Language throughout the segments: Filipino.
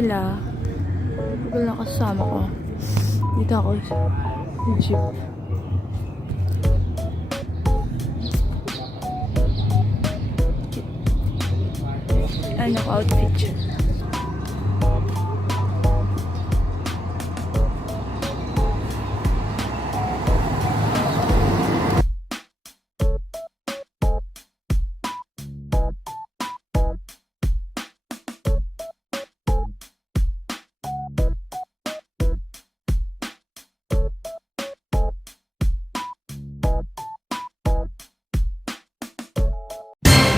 nila. Wala kasama ko. Dito ako sa jeep. Ano ko outfit siya.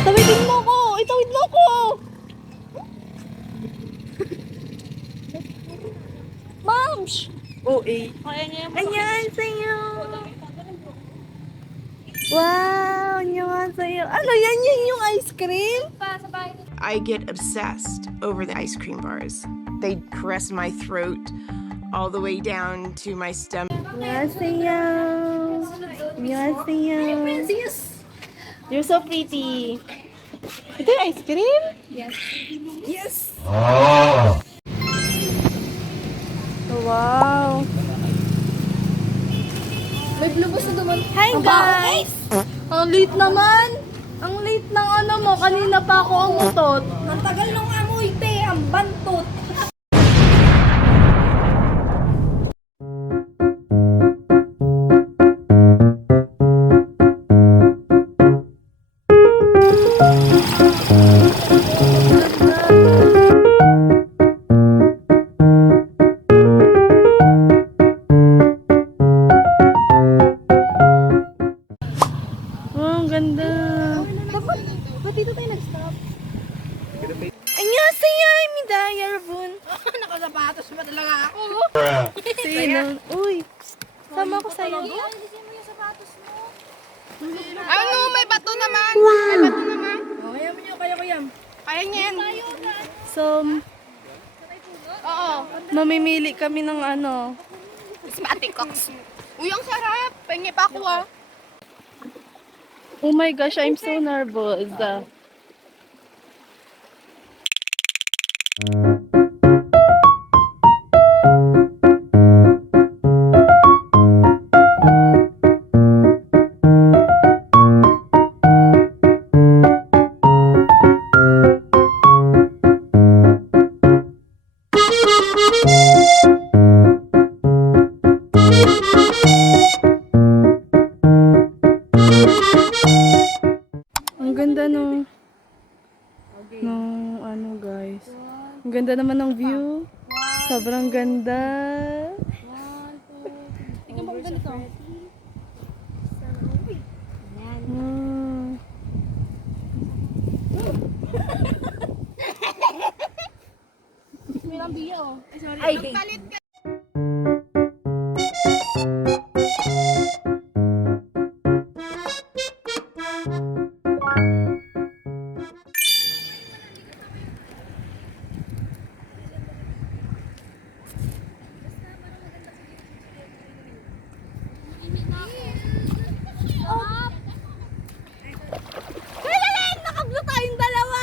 Tawidin mo ko! Itawid mo ko! Moms! OA. Ayan sa'yo! Wow! Ayan sa'yo. Ano yan? Yan yung ice cream? I get obsessed over the ice cream bars. They caress my throat all the way down to my stomach. Annyeonghaseyo! Annyeonghaseyo! You're so pretty. Ito yung ice cream? Yes. Yes! Oh, wow! May blue bus na duman. Hi guys! Ang late naman! Ang late ng ano mo. Kanina pa ako umutot. Ang tagal nung amoy, te. Ang bantot. Oh, ang ganda. Ba't dito tayo nag-stop? Annyeonghaseyo! Imida, 여러분. Nakasapatos ba talaga ako? Sino? Uy! Sama ko sa'yo. Hindi mo yung sapatos mo. Ano? May bato naman! May bato naman! Oh, kaya mo nyo, kaya ko yan. Kaya niyan! So, Oo! mamimili kami ng ano. Smatikox! Uy, ang sarap! Pengi pa ako ah! Oh my gosh, I'm so nervous. Ang ganda nung ano guys. Ang ganda naman ng view. Sobrang ganda. Tingnan mo kung ganito. Wow. May lang biya, oh. Ay, palit ka! Kailan nakablo tayong dalawa?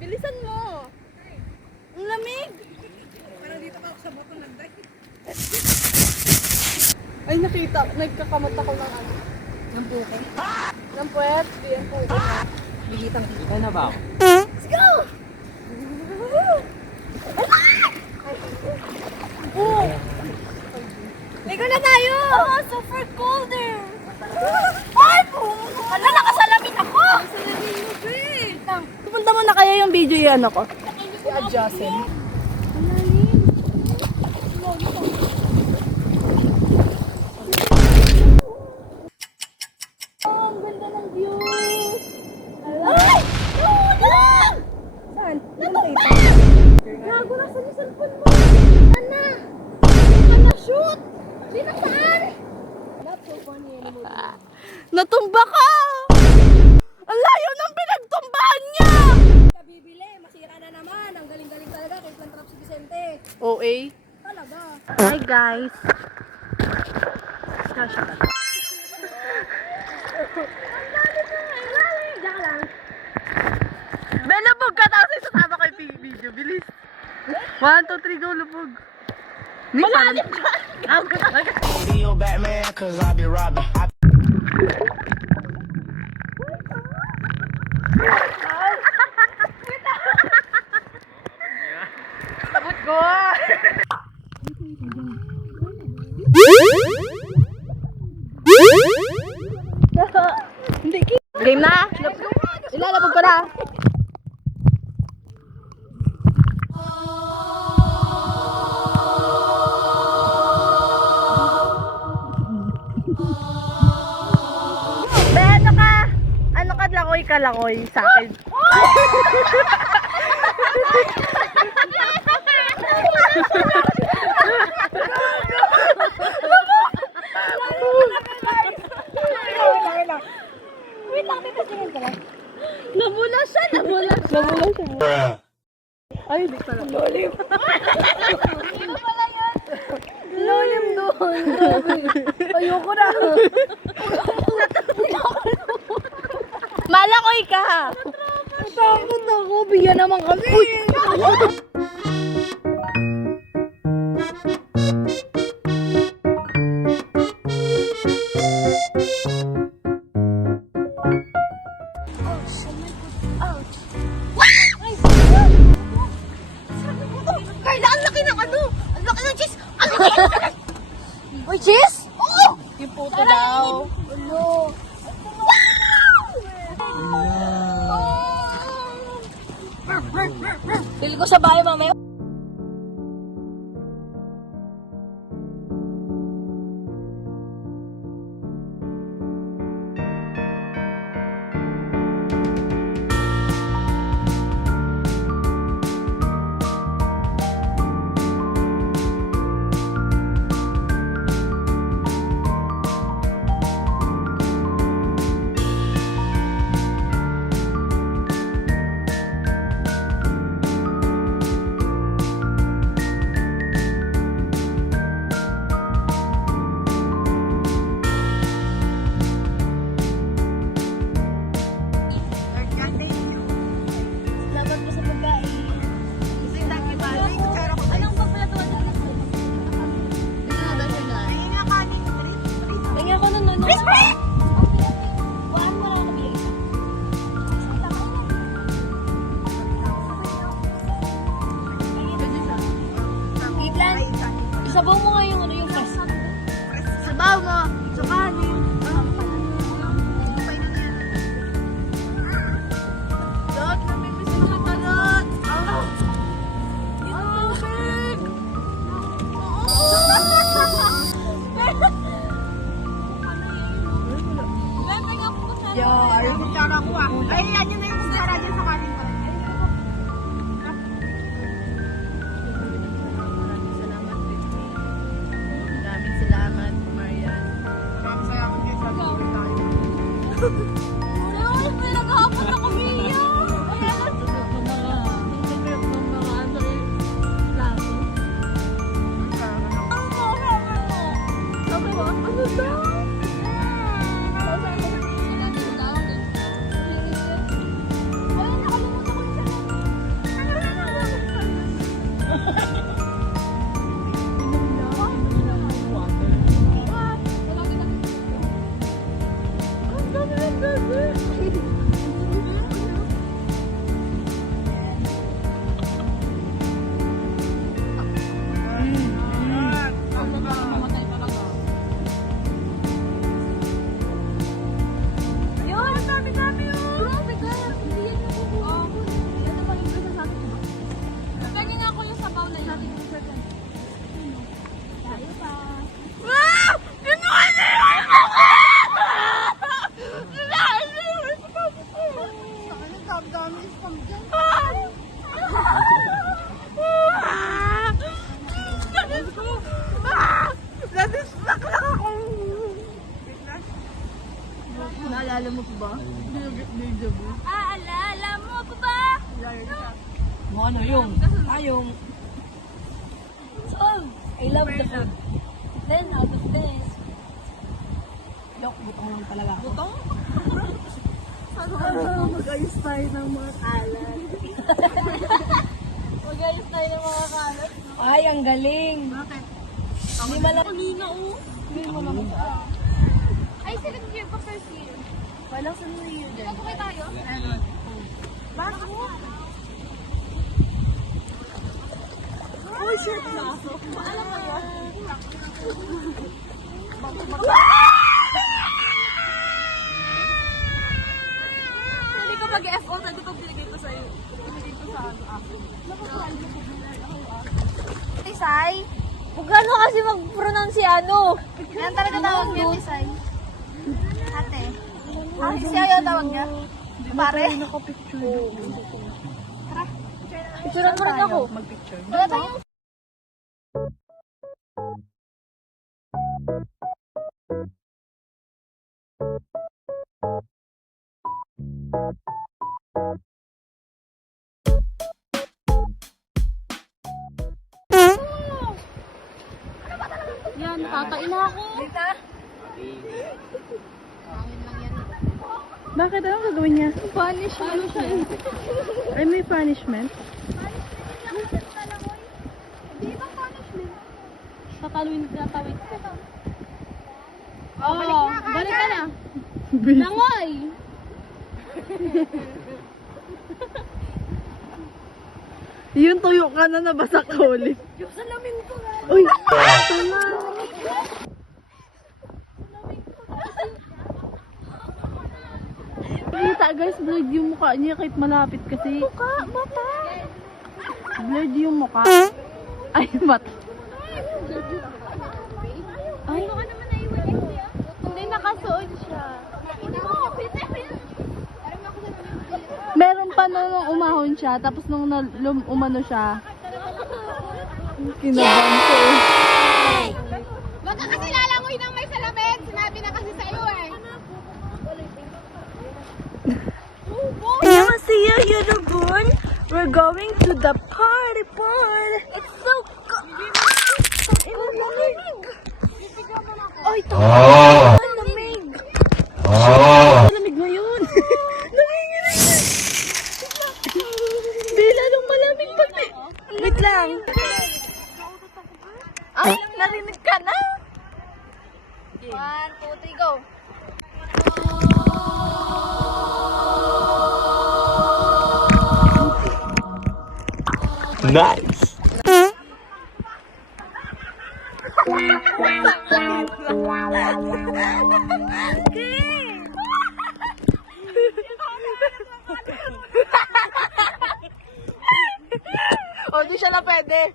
Bilisan mo. Ang lamig. Parang dito ka ako sa bato nagday. Ay, nakita. Nagkakamot ako ng ano. Ang buke. Ng puwet. Ang puwet. Bigitang dito. Ano ba? Let's go! Oh! Ligo na tayo! Oh, super cold there! Ay! Wala, nakasalamin ako! Nakasalamin mo, be! Pupunta mo na kaya yung video yung ano ko? I-adjustin. Oh, ang ganda ng view! Ay! Tulong! Saan? Nakita. Gago na sa cellphone mo! Ana! Ano na shoot? Sino saan? Not so funny anymore. Natumba ka! Ang layo ng pinagtumbahan niya! Kabibili, masira na naman. Ang galing-galing talaga kay Plantrap si Vicente. OA. Talaga. Hi guys! Belabog ka tapos isasama ko yung video. Bilis. 1, 2, 3, go, lubog. Malalim ka! Ako talaga. Be your Batman, cause I be robbing. Sabot ko! Game na! Ilalabog ko na! Be, ano ka? Ano ka lakoy sa akin? Wait lang, may pasingin ka lang. Namula siya. Ay, hindi pala. Ano pala yan? Lolim doon. Ayoko na. Malakoy ka! Takot ako. Bigyan naman kami. Carla, ang laki ng ano! Ang laki ng cheese! Ang laki! Uy, cheese? Oo! Yung puto daw. Ulo. Feel ko sa bahay mamaya. Laban mo sa pagkain. Anong pagpalatuan na lang? Tingnan ko nun. Waan mo lang ako bigay isa. Wait lang. Isabaw mo nga yung ano yung press. Sabaw mo! Sa kanin! Dot, namimiss mo sa balot! Yar! Kutsara ko ah! Ay, yan yun na yung kutsara dyan sa kanin pa. Maraming salamat, Marian. Maraming salamat kayo sa tulong tayo. Wala, naghahapon na kami yan. Ano daw? Naalala mo pa ba? Aalala mo pa ba? Ano yung? Ayong. So, I love the food. 10 out of 10. Yok, butong lang talaga ako. Butong? Mag-ayos tayo ng mga kalat. tayo ng mga kalat. Ay, ang galing. Bakit? Hindi malam. Kanina oh. Hindi mo naman. Ay, second year pa first year. Walang sa New Year din. Nagkumay tayo? Bakit? Uy, shit na ako. Alam mo yun? Hindi ko mag-FO, hindi ko binigay ko sa'yo. Binigay ko sa ako. Tisay? Huwag ano kasi mag-pronounce si ano. Yan talaga tawag niya, Tisay. Ate. Ate siya yung tawag niya. Pare. Picturean mo rin ako. Mag-picture. Wala tayong Yan, tatain na ako. Bakit? Anong gagawin niya? Punish ano siya eh. Ay, may punishment? Tatalawin ka, tawid ka. Oo, balik ka na. Langoy! Yun, tuyo ka na, nabasa ka ulit. Yung salamin ko nga. Uy! Kita guys, blurred yung mukha niya kahit malapit kasi. Mata. Blurred yung mukha. Ay, mata. Ay, baka naman naiwan yun siya. Hindi, nakasuot siya. Meron pa nung umahon siya, tapos nung umano siya. Kinabahan ko eh. Wag ka kasi lalangoy ng may salamin. Sinabi na kasi sa'yo eh. 안녕하세요 여러분. We're going to the party part. It's so good. Ay, ang lamig. Ang lamig ngayon. Nanginginig. Hindi, lalong malamig pag wait lang. Ay, narinig ka na? 1, 2, 3, go. Nice. O, di siya na pwede.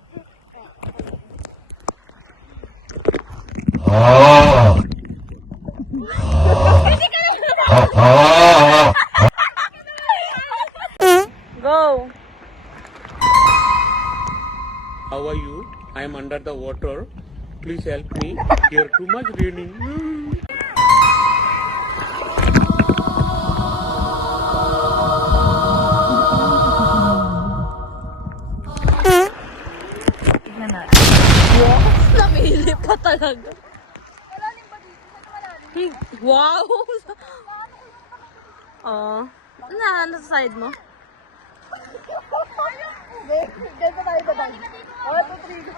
Go! How are you? I am under the water. Please help me. Here too much raining. Namili pa talaga. Wow! Oh. Ano sa side mo? Diyan pa tayo babay. 1, 2, 3.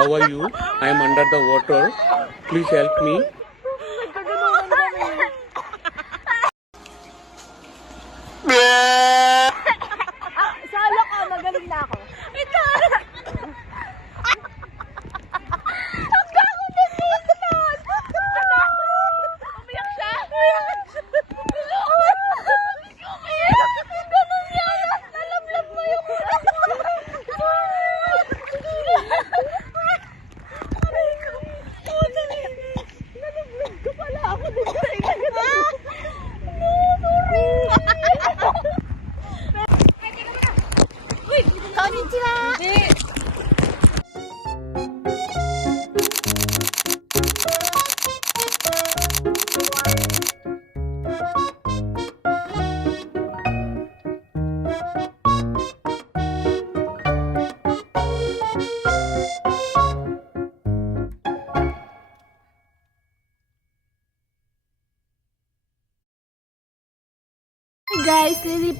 How are you? I am under the water. Please help me. Salo ka, magaling na ako. Ito! Ang gago na siya! Umiyak siya? Umiyak! Ganun yan! Nalablag mo yung aray ko! Oh, dali! Nalablag ko pala ako dito. No, sorry!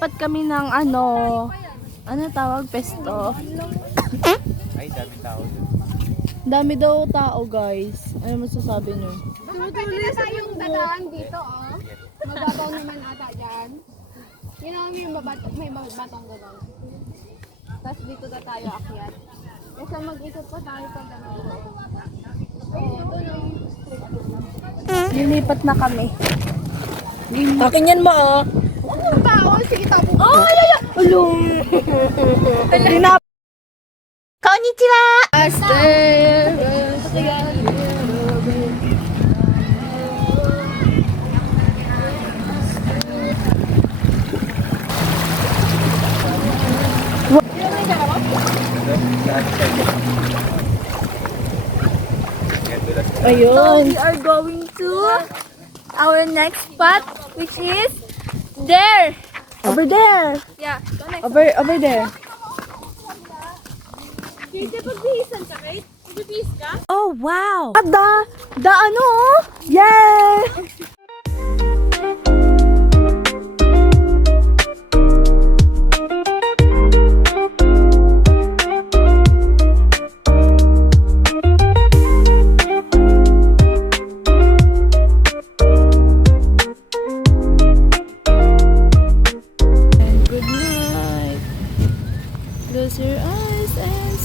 Lilipat kami ng ano tawag, pesto. Ay, dami tao. Dami daw tao, guys. Ano masasabi nyo? Pwede na tayong dadaan dito, oh. Mababaw naman ata dyan. Yun ang may batong gano'n. Tapos dito na tayo akyat. Kasi mag-ikot pa tayo pag gano'n. Oo, doon ang Lilipat na kami. Akin yan mo, oh. Anong tao? Sige, tapo. Oh, ay, ay, ay. Ulong. Ayun. We are going to our next spot, which is there. Over there. Yeah, go next. Over there. Hindi pagbihisan ka, right? Magbibihis ka? Oh, wow. Da ano? Yay! Good night. Close your eyes and